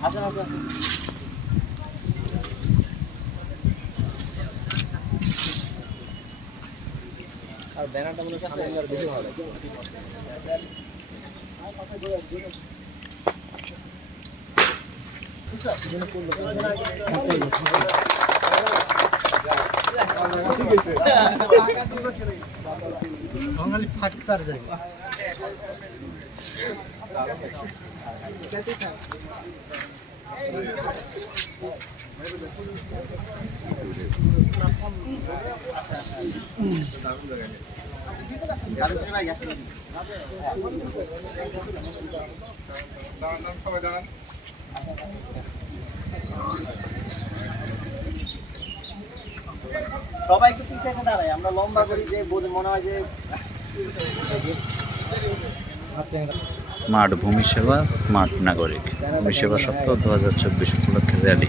আসেন বাঙালি ফাটকার যায় সবাই একটু পিছিয়ে দাঁড়ায় আমরা লম্বা করি যে মনে হয় যে স্মার্ট ভূমি সেবা স্মার্ট নাগরিক। ভূমি সেবা সপ্তাহ দু হাজার চব্বিশ উপলক্ষে র্যালি।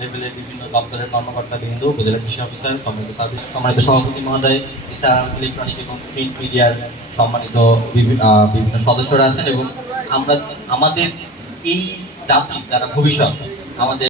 লেভেলের বিভিন্ন দপ্তরের কর্মকর্তা বৃন্দ, উপজেলা কৃষি অফিসার, সম্মানিত সার্ভিস সম্মানিত সভাপতি মহোদয়, এছাড়া ইলেকট্রনিক এবং প্রিন্ট মিডিয়ার সম্মানিত বিভিন্ন বিভিন্ন সদস্যরা আছেন এবং আমরা, আমাদের এই জাতি, যারা ভবিষ্যৎ, আমাদের